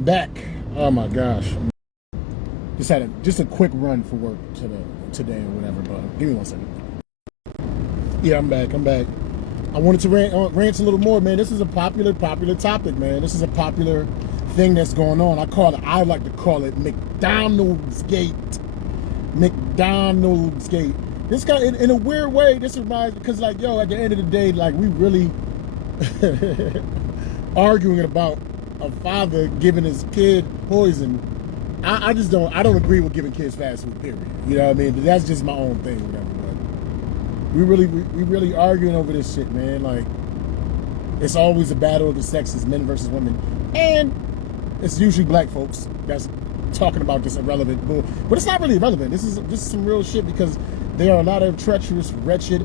Back. Oh my gosh. Just a quick run for work today or whatever. But give me 1 second. Yeah, I'm back. I wanted to rant a little more, man. This is a popular topic, man. This is a popular thing that's going on. I like to call it McDonald's Gate. McDonald's Gate. This guy, in a weird way, this reminds me, because like, yo, at the end of the day, like, we really arguing about a father giving his kid poison. I don't agree with giving kids fast food, period. You know what I mean? But that's just my own thing, whatever. But we really arguing over this shit, man. Like, it's always a battle of the sexes, men versus women. And it's usually black folks that's talking about this irrelevant bull. But it's not really irrelevant. This is some real shit, because there are a lot of treacherous, wretched,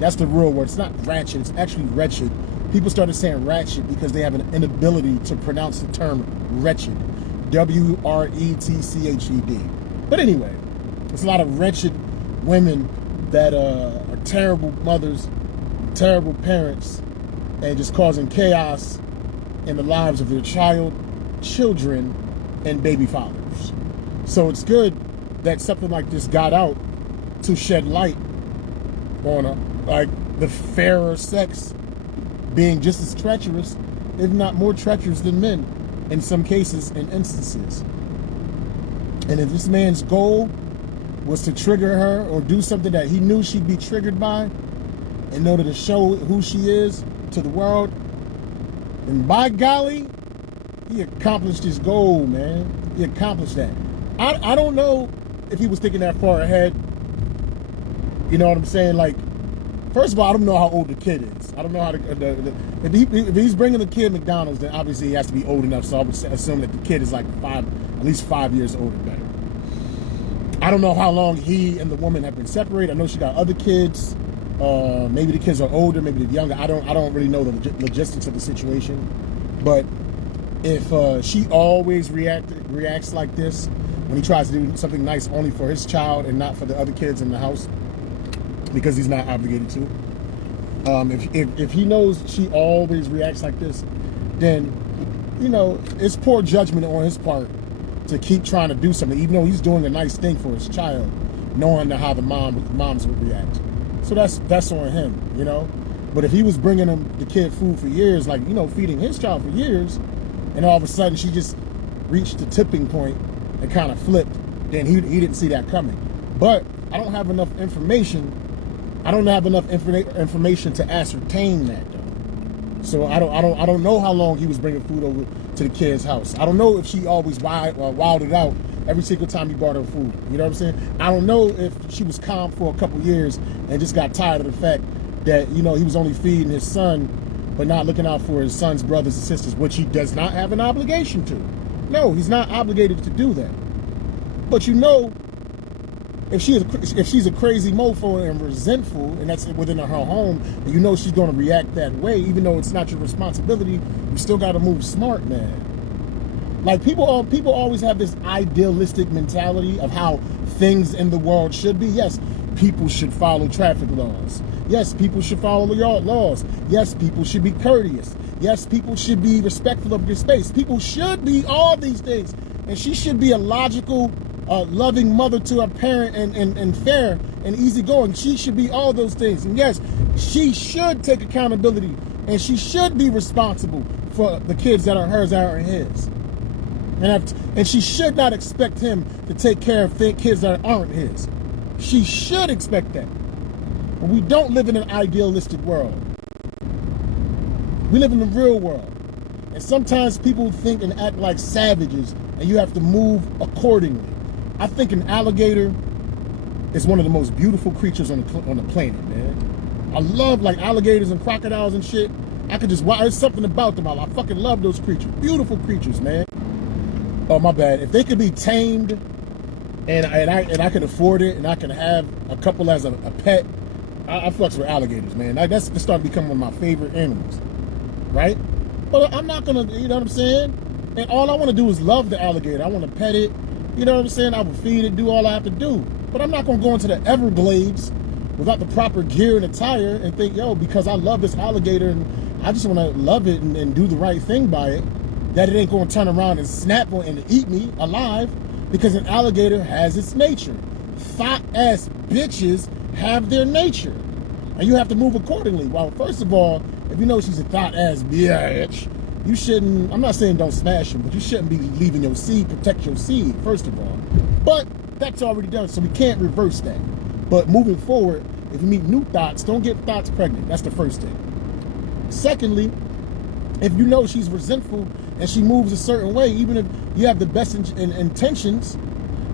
that's the real word. It's not ratchet, it's actually wretched. People started saying ratchet because they have an inability to pronounce the term wretched. W-R-E-T-C-H-E-D. But anyway, there's a lot of wretched women that are terrible mothers, terrible parents, and just causing chaos in the lives of their children, and baby fathers. So it's good that something like this got out to shed light on like the fairer sex being just as treacherous, if not more treacherous than men in some cases and instances. And if this man's goal was to trigger her or do something that he knew she'd be triggered by in order to show who she is to the world, and by golly, he accomplished his goal, man. He accomplished that. I don't know if he was thinking that far ahead. You know what I'm saying? Like, first of all, I don't know how old the kid is. I don't know how if he's bringing the kid McDonald's, then obviously he has to be old enough. So I would assume that the kid is like at least 5 years old or better. I don't know how long he and the woman have been separated. I know she got other kids. Maybe the kids are older, maybe they're younger. I don't really know the logistics of the situation. But if she always reacts like this when he tries to do something nice only for his child and not for the other kids in the house, because he's not obligated to. If he knows she always reacts like this, then, you know, it's poor judgment on his part to keep trying to do something, even though he's doing a nice thing for his child, knowing how the moms would react. So that's on him, you know. But if he was bringing the kid food for years, like, you know, feeding his child for years, and all of a sudden she just reached the tipping point and kind of flipped, then he didn't see that coming. But I don't have enough information. I don't have enough information to ascertain that, though. So I don't know how long he was bringing food over to the kid's house. I don't know if she always wilded out every single time he brought her food. You know what I'm saying? I don't know if she was calm for a couple years and just got tired of the fact that, you know, he was only feeding his son, but not looking out for his son's brothers and sisters, which he does not have an obligation to. No, he's not obligated to do that. But you know, if she's a crazy mofo and resentful, and that's within her home, and you know she's going to react that way, even though it's not your responsibility, you still got to move smart, man. Like, people always have this idealistic mentality of how things in the world should be. Yes, people should follow traffic laws. Yes, people should follow laws. Yes, people should be courteous. Yes, people should be respectful of your space. People should be all these things. And she should be a logical, loving mother to a parent and fair and easygoing. She should be all those things. And yes, she should take accountability, and she should be responsible for the kids that are hers, that are his. And she should not expect him to take care of kids that aren't his. She should expect that. But we don't live in an idealistic world. We live in the real world. And sometimes people think and act like savages, and you have to move accordingly. I think an alligator is one of the most beautiful creatures on the planet, man. I love, like, alligators and crocodiles and shit. I could just watch. There's something about them. I fucking love those creatures. Beautiful creatures, man. Oh, my bad. If they could be tamed, and I could afford it, and I can have a couple as a pet, I flex with alligators, man. That's starting to become one of my favorite animals, right? But I'm not gonna, you know what I'm saying? And all I want to do is love the alligator. I want to pet it. You know what I'm saying? I will feed it, do all I have to do. But I'm not gonna go into the Everglades without the proper gear and attire and think, yo, because I love this alligator and I just want to love it and do the right thing by it, that it ain't gonna turn around and snap on and eat me alive, because an alligator has its nature. Thought ass bitches have their nature, and you have to move accordingly. Well, first of all, if you know she's a thought ass bitch, you shouldn't, I'm not saying don't smash them, but you shouldn't be leaving your seed, protect your seed, first of all. But that's already done, so we can't reverse that. But moving forward, if you meet new thoughts, don't get thoughts pregnant. That's the first thing. Secondly, if you know she's resentful and she moves a certain way, even if you have the best intentions,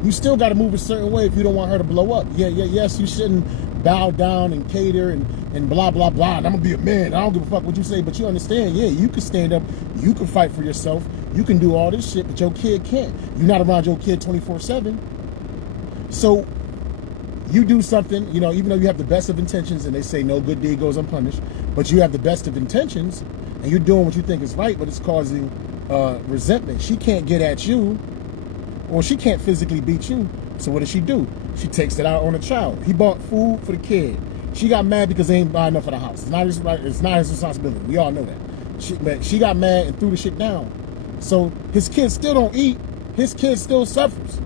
you still got to move a certain way if you don't want her to blow up. Yes, you shouldn't bow down and cater and blah, blah, blah. And I'm going to be a man. I don't give a fuck what you say, but you understand, yeah, you can stand up. You can fight for yourself. You can do all this shit, but your kid can't. You're not around your kid 24/7. So you do something, you know, even though you have the best of intentions, and they say no good deed goes unpunished, but you have the best of intentions and you're doing what you think is right, but it's causing resentment. She can't get at you, or she can't physically beat you. So what does she do? She takes it out on the child. He bought food for the kid. She got mad because they ain't buy enough for the house. It's not his responsibility. We all know that. But she got mad and threw the shit down. So his kid still don't eat. His kid still suffers.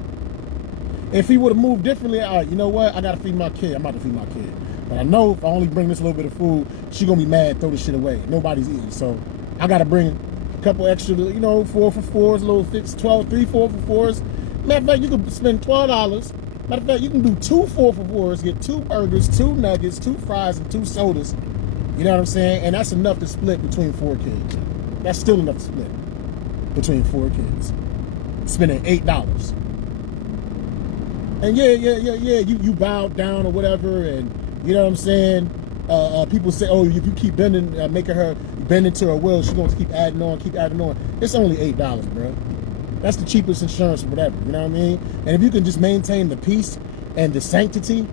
If he would have moved differently, all right, you know what? I gotta feed my kid. I'm about to feed my kid. But I know if I only bring this little bit of food, she gonna be mad, throw the shit away. Nobody's eating. So I gotta bring a couple extra, you know, 4 for 4s, little 12, 3 4 for 4s. Matter of fact, you can spend $12. Matter of fact, you can do 2 4 for 4s, get 2 burgers, 2 nuggets, 2 fries, and 2 sodas. You know what I'm saying? And that's enough to split between 4 kids. That's still enough to split between 4 kids. Spending $8. And yeah, you bowed down or whatever, and you know what I'm saying? People say, oh, if you keep bending, making her bend into her will, she's going to keep adding on. It's only $8, bro. That's the cheapest insurance or whatever, you know what I mean? And if you can just maintain the peace and the sanctity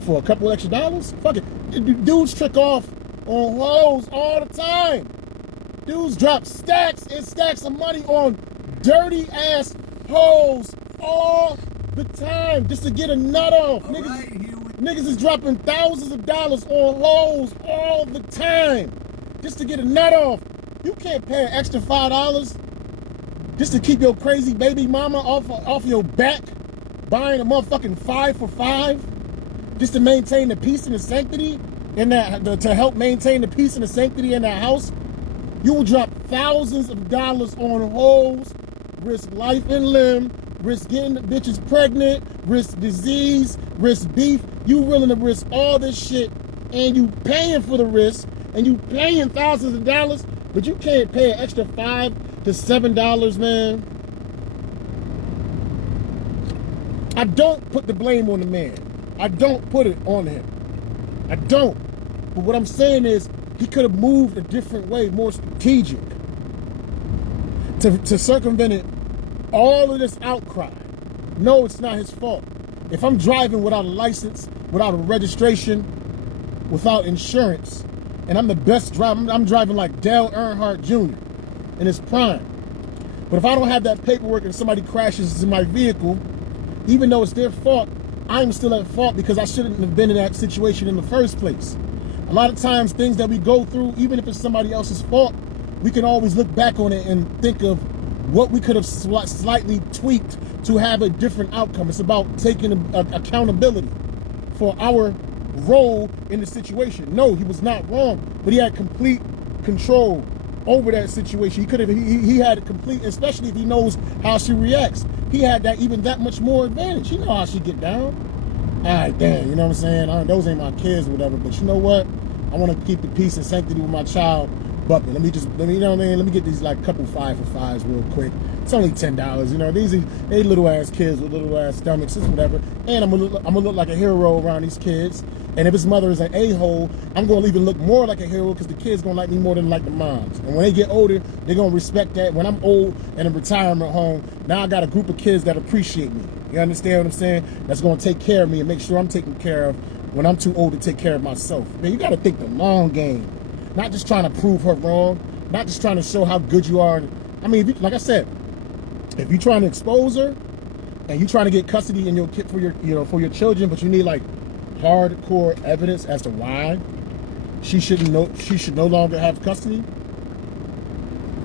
for a couple extra dollars, fuck it. Dudes trick off on hoes all the time. Dudes drop stacks and stacks of money on dirty ass hoes all the time just to get a nut off. Niggas is dropping thousands of dollars on hoes all the time just to get a nut off. You can't pay an extra $5 just to keep your crazy baby mama off your back, buying a motherfucking 5 for 5 just to maintain the peace and the sanctity in that, to help maintain the peace and the sanctity in that house. You will drop thousands of dollars on hoes, risk life and limb, risk getting bitches pregnant, risk disease, risk beef. You willing to risk all this shit, and you paying for the risk, and you paying thousands of dollars, but you can't pay an extra $5 to $7, man. I don't put the blame on the man. I don't put it on him. I don't. But what I'm saying is, he could have moved a different way, more strategic, to circumvent it. All of this outcry. No, it's not his fault. If I'm driving without a license, without a registration, without insurance, and I'm the best driver, I'm driving like Dale Earnhardt Jr. in his prime. But if I don't have that paperwork and somebody crashes in my vehicle, even though it's their fault, I'm still at fault because I shouldn't have been in that situation in the first place. A lot of times, things that we go through, even if it's somebody else's fault, we can always look back on it and think of what we could have slightly tweaked to have a different outcome. It's about taking accountability for our role in the situation. No, he was not wrong, but he had complete control over that situation. He could have, he had complete, especially if he knows how she reacts. He had that much more advantage. He know how she get down. All right, damn, you know what I'm saying? Those ain't my kids or whatever, but you know what? I want to keep the peace and sanctity with my child. But let me, you know what I mean? Let me get these like couple 5 for 5s real quick. It's only $10. You know, they little ass kids with little ass stomachs, it's whatever. And I'm gonna look like a hero around these kids. And if his mother is an a-hole, I'm gonna even look more like a hero because the kids gonna like me more than like the moms. And when they get older, they're gonna respect that. When I'm old and in a retirement home, now I got a group of kids that appreciate me. You understand what I'm saying? That's gonna take care of me and make sure I'm taken care of when I'm too old to take care of myself. Man, you gotta think the long game. Not just trying to prove her wrong, not just trying to show how good you are. I mean, like I said, if you're trying to expose her and you're trying to get custody in your kid for your children, but you need like hardcore evidence as to why she should no longer have custody,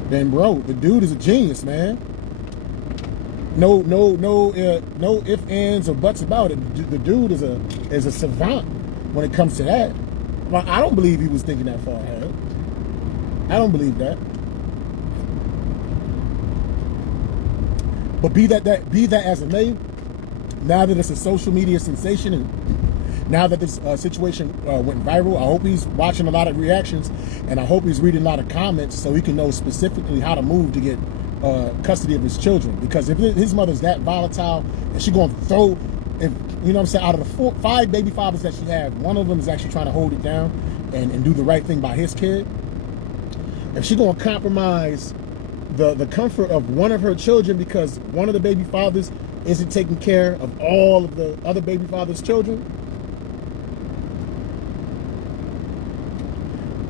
then bro, the dude is a genius, man. No ifs, ands, or buts about it. The dude is a savant when it comes to that. Well, I don't believe he was thinking that far ahead. I don't believe that. But be that as it may, now that it's a social media sensation, and now that this situation went viral, I hope he's watching a lot of reactions, and I hope he's reading a lot of comments so he can know specifically how to move to get custody of his children. Because if his mother's that volatile and she gonna throw, if you know what I'm saying, out of the 5 baby fathers that she had, one of them is actually trying to hold it down and do the right thing by his kid. If she gonna compromise the comfort of one of her children because one of the baby fathers isn't taking care of all of the other baby fathers' children,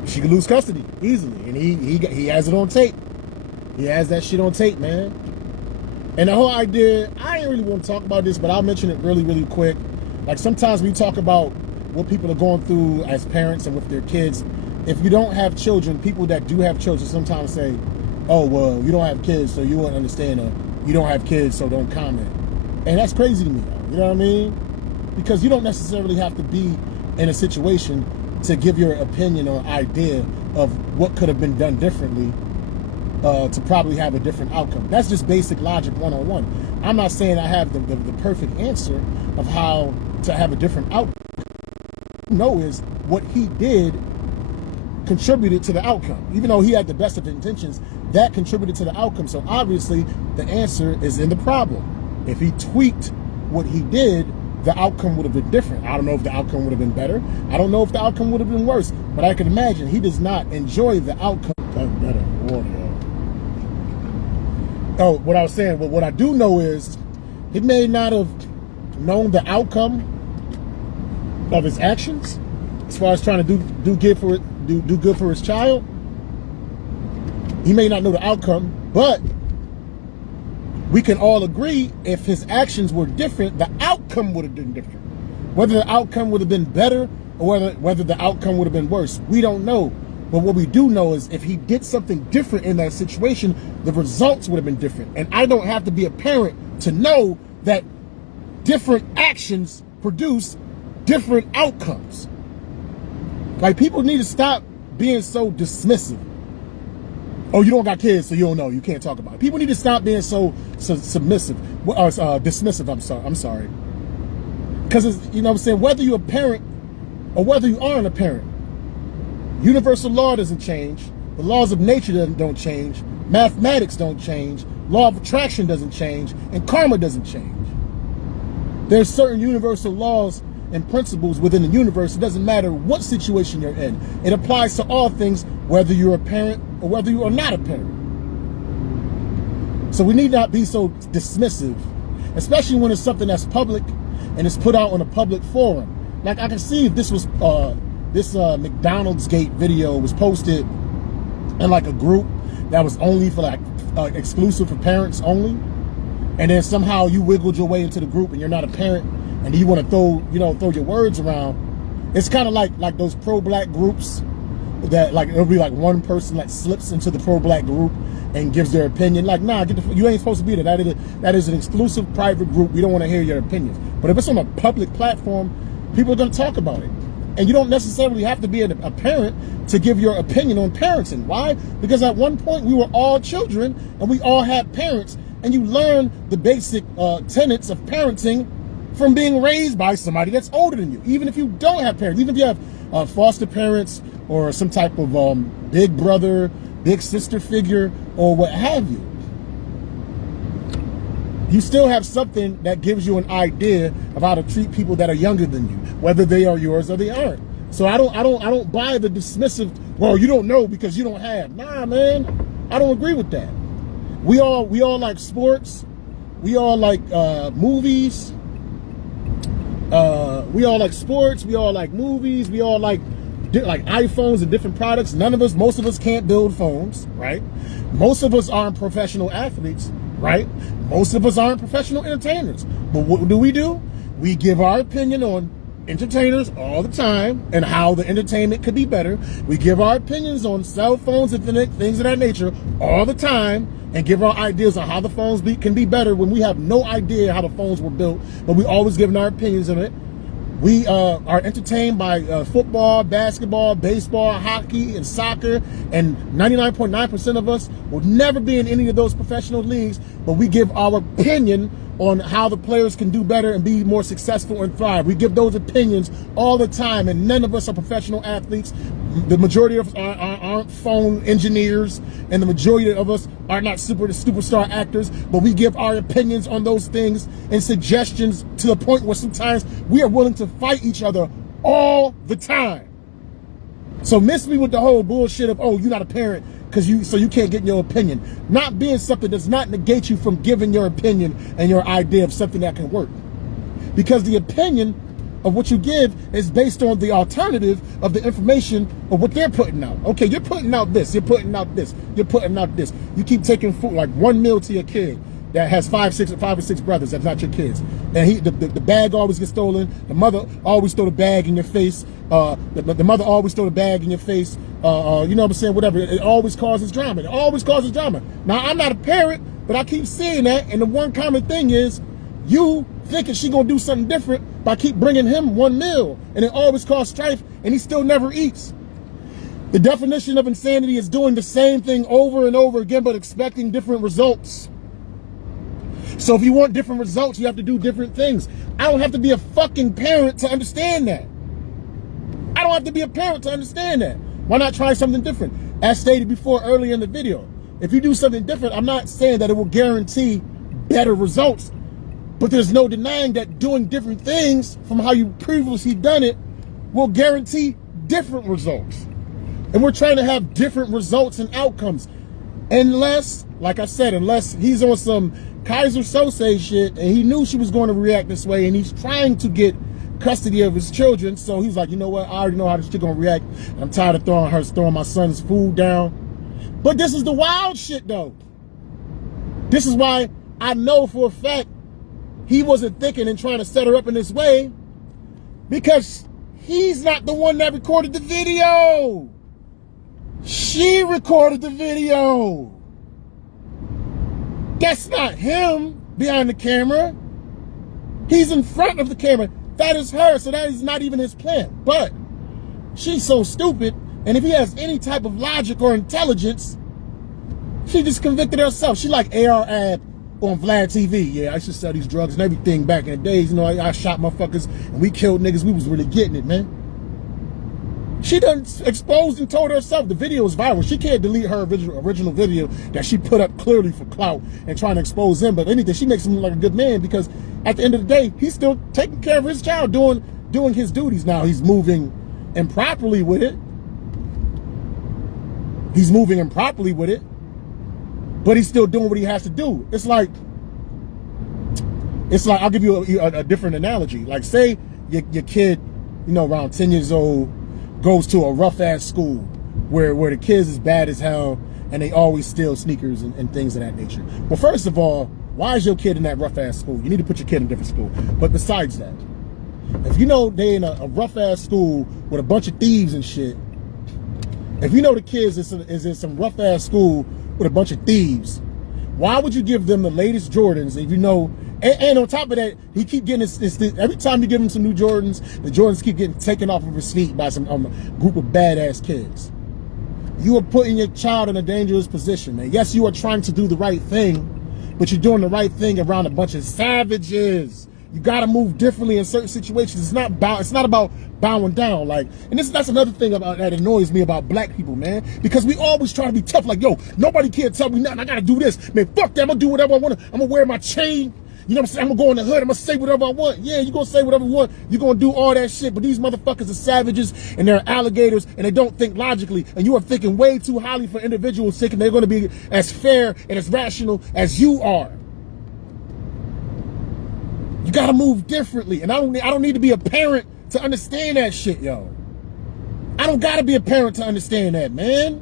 she could lose custody easily. And he has it on tape. He has that shit on tape, man. And the whole idea, I ain't really want to talk about this, but I'll mention it really, really quick. Like, sometimes we talk about what people are going through as parents and with their kids. If you don't have children, people that do have children sometimes say, oh, well, you don't have kids, so you won't understand, or you don't have kids, so don't comment. And that's crazy to me, you know what I mean? Because you don't necessarily have to be in a situation to give your opinion or idea of what could have been done differently to probably have a different outcome. That's just basic logic 101. I'm not saying I have the perfect answer of how to have a different outcome. No, is what he did contributed to the outcome. Even though he had the best of intentions, that contributed to the outcome. So obviously the answer is in the problem. If he tweaked what he did, the outcome would have been different. I don't know if the outcome would have been better. I don't know if the outcome would have been worse, but I can imagine he does not enjoy the outcome. Better audio. Oh, what I was saying, but what I do know is he may not have known the outcome of his actions as far as trying to do good for his child. He may not know the outcome, but we can all agree if his actions were different, the outcome would have been different. Whether the outcome would have been better or whether the outcome would have been worse, we don't know. But what we do know is if he did something different in that situation, the results would have been different. And I don't have to be a parent to know that different actions produce different outcomes. Like, people need to stop being so dismissive. Oh, you don't got kids, so you don't know. You can't talk about it. People need to stop being so dismissive. I'm sorry. Because, you know what I'm saying, whether you're a parent or whether you aren't a parent, universal law doesn't change. The laws of nature don't change. Mathematics don't change. Law of attraction doesn't change. And karma doesn't change. There's certain universal laws and principles within the universe. It doesn't matter what situation you're in. It applies to all things, whether you're a parent or whether you are not a parent. So we need not be so dismissive, especially when it's something that's public and it's put out on a public forum. Like, I can see if this was this McDonald's Gate video was posted in like a group that was only for like exclusive for parents only, and then somehow you wiggled your way into the group and you're not a parent and you want to throw your words around. It's kind of like those pro-black groups that, like, it'll be like one person that slips into the pro-black group and gives their opinion. Like, nah, you ain't supposed to be there. That is an exclusive private group. We don't want to hear your opinions. But if it's on a public platform, people are going to talk about it. And you don't necessarily have to be a parent to give your opinion on parenting. Why? Because at one point we were all children and we all had parents, and you learn the basic tenets of parenting from being raised by somebody that's older than you. Even if you don't have parents, even if you have foster parents or some type of big brother, big sister figure, or what have you, you still have something that gives you an idea of how to treat people that are younger than you, whether they are yours or they aren't. So I don't buy the dismissive, well, you don't know because you don't have. Nah, man, I don't agree with that. We all like sports. We all like movies. We all like sports. We all like movies. We all like iPhones and different products. Most of us can't build phones, right? Most of us aren't professional athletes, right? Most of us aren't professional entertainers. But what do? We give our opinion on entertainers all the time and how the entertainment could be better. We give our opinions on cell phones and things of that nature all the time, and give our ideas on how the phones can be better when we have no idea how the phones were built, but we always giving our opinions on it. We are entertained by football, basketball, baseball, hockey, and soccer, and 99.9% of us will never be in any of those professional leagues, but we give our opinion on how the players can do better and be more successful and thrive. We give those opinions all the time, and none of us are professional athletes. The majority of us aren't phone engineers, and the majority of us are not superstar actors, but we give our opinions on those things and suggestions to the point where sometimes we are willing to fight each other all the time. So miss me with the whole bullshit of, oh, you're not a parent so you can't get your opinion. Not being something does not negate you from giving your opinion and your idea of something that can work. Because the opinion of what you give is based on the alternative of the information of what they're putting out. Okay, you're putting out this, you're putting out this, you're putting out this. You keep taking food, like 1 meal to your kid that has five or six brothers that's not your kids. And the bag always gets stolen. The mother always throw the bag in your face. The mother always throw the bag in your face. You know what I'm saying? Whatever. It always causes drama. It always causes drama. Now, I'm not a parent, but I keep seeing that. And the one common thing is you thinking she gonna do something different by keep bringing him 1 meal. And it always causes strife, and he still never eats. The definition of insanity is doing the same thing over and over again, but expecting different results. So if you want different results, you have to do different things. I don't have to be a fucking parent to understand that. I don't have to be a parent to understand that. Why not try something different? As stated before earlier in the video, if you do something different, I'm not saying that it will guarantee better results, but there's no denying that doing different things from how you previously done it will guarantee different results. And we're trying to have different results and outcomes. Unless, like I said, unless he's on some Kaiser Sose shit and he knew she was going to react this way and he's trying to get custody of his children, so he's like, you know what, I already know how this chick gonna react. I'm tired of throwing my son's food down. But this is the wild shit though. This is why I know for a fact he wasn't thinking and trying to set her up in this way, because he's not the one that recorded the video. She recorded the video. That's not him behind the camera. He's in front of the camera. That is her, so that is not even his plan. But she's so stupid, and if he has any type of logic or intelligence, she just convicted herself. She like AR ad on Vlad TV. Yeah, I should sell these drugs and everything back in the days. You know, I shot motherfuckers and we killed niggas. We was really getting it, man. She done exposed and told herself the video is viral. She can't delete her original video that she put up clearly for clout and trying to expose him. But anything, she makes him look like a good man, because at the end of the day, he's still taking care of his child, doing his duties. Now he's moving improperly with it. He's moving improperly with it, but he's still doing what he has to do. It's like I'll give you a different analogy. Like, say your kid, you know, around 10 years old, goes to a rough ass school where the kids is bad as hell and they always steal sneakers and things of that nature. Well, first of all, why is your kid in that rough ass school? You need to put your kid in a different school. But besides that, if you know they in a rough ass school with a bunch of thieves and shit, if you know the kids is in some rough ass school with a bunch of thieves, why would you give them the latest Jordans if you know? And on top of that, he keep getting every time you give him some new Jordans, the Jordans keep getting taken off of his feet by some group of badass kids. You are putting your child in a dangerous position, man. Yes, you are trying to do the right thing, but you're doing the right thing around a bunch of savages. You got to move differently in certain situations. It's not about bowing down. Like, and that's another thing about that annoys me about black people, man. Because we always try to be tough. Like, yo, nobody can tell me nothing. I got to do this. Man, fuck that. I'm going to do whatever I want to. I'm going to wear my chain. You know what I'm saying? I'm gonna go in the hood. I'm gonna say whatever I want. Yeah, you're gonna say whatever you want. You're gonna do all that shit. But these motherfuckers are savages and they're alligators and they don't think logically. And you are thinking way too highly for individuals thinking they're gonna be as fair and as rational as you are. You gotta move differently. And I don't need to be a parent to understand that shit, yo. I don't gotta be a parent to understand that, man.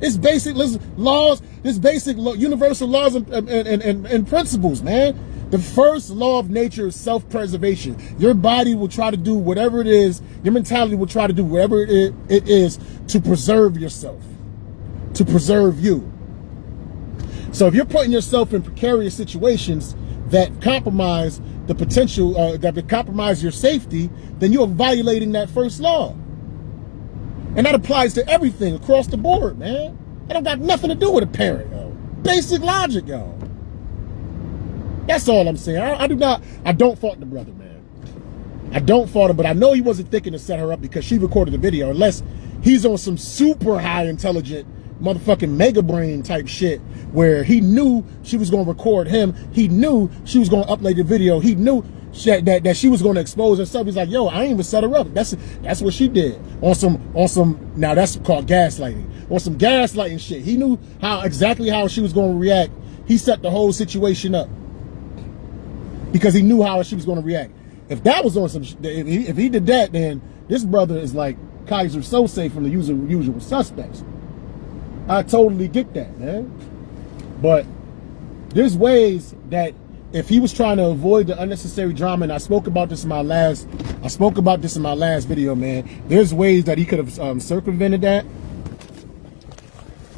It's basic laws, it's basic universal laws and principles, man. The first law of nature is self-preservation. Your body will try to do whatever it is, your mentality will try to do whatever it is to preserve yourself, to preserve you. So if you're putting yourself in precarious situations that compromise the potential, that would compromise your safety, then you're violating that first law. And that applies to everything across the board, man. It don't got nothing to do with a parent, yo. Basic logic, yo. That's all I'm saying. I don't fault the brother, man. I don't fault him, but I know he wasn't thinking to set her up because she recorded the video, unless he's on some super high intelligent motherfucking mega brain type shit where he knew she was going to record him. He knew she was going to upload the video. He knew that she was going to expose herself. He's like, yo, I ain't even set her up. That's what she did on some. Now that's called gaslighting. On some gaslighting shit. He knew exactly how she was going to react. He set the whole situation up because he knew how she was going to react. If that was on some, if he did that, then this brother is like Kaiser Sose from the Usual Suspects. I totally get that, man. But there's ways that if he was trying to avoid the unnecessary drama, and I spoke about this in my last video, man. There's ways that he could have circumvented that.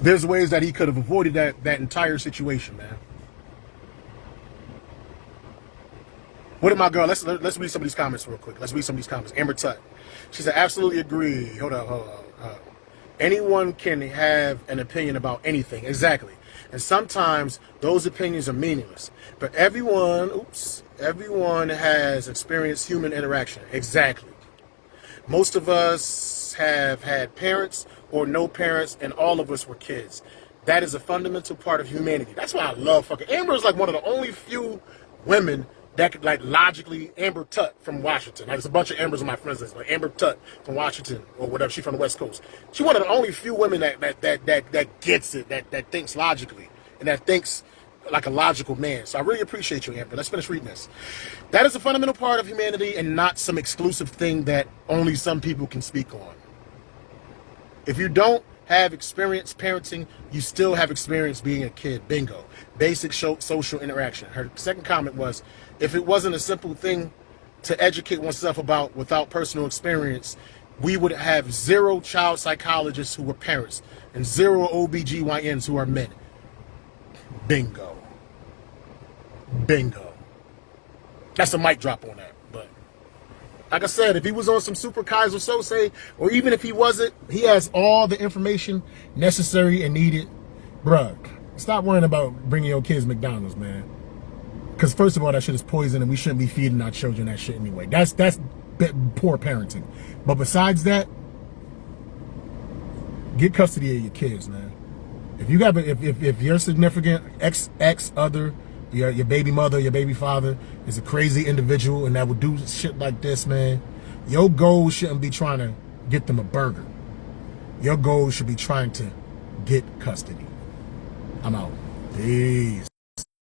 There's ways that he could have avoided that entire situation, man. What did my girl? Let's read some of these comments real quick. Let's read some of these comments. Amber Tut. She said, absolutely agree. Hold up. Anyone can have an opinion about anything. Exactly. And sometimes those opinions are meaningless. But everyone has experienced human interaction. Exactly. Most of us have had parents or no parents, and all of us were kids. That is a fundamental part of humanity. That's why I love fucking Amber. Is like one of the only few women that could, like, logically, Amber Tut from Washington. Like, there's a bunch of Ambers on my friends list, like Amber Tut from Washington or whatever. She's from the West Coast. She's one of the only few women that gets it, that thinks logically, and that thinks like a logical man. So I really appreciate you, Amber. Let's finish reading this. That is a fundamental part of humanity and not some exclusive thing that only some people can speak on. If you don't have experience parenting, you still have experience being a kid. Bingo. Basic social interaction. Her second comment was, if it wasn't a simple thing to educate oneself about without personal experience, we would have 0 child psychologists who were parents and 0 OBGYNs who are men. Bingo. Bingo. That's a mic drop on that. But like I said, if he was on some super Kaiser Sose, or even if he wasn't, he has all the information necessary and needed. Bruh, stop worrying about bringing your kids McDonald's, man. Because first of all, that shit is poison, and we shouldn't be feeding our children that shit anyway. That's poor parenting. But besides that, get custody of your kids, man. If you got, if your significant ex other, your baby mother, your baby father is a crazy individual and that would do shit like this, man, your goal shouldn't be trying to get them a burger. Your goal should be trying to get custody. I'm out. Peace.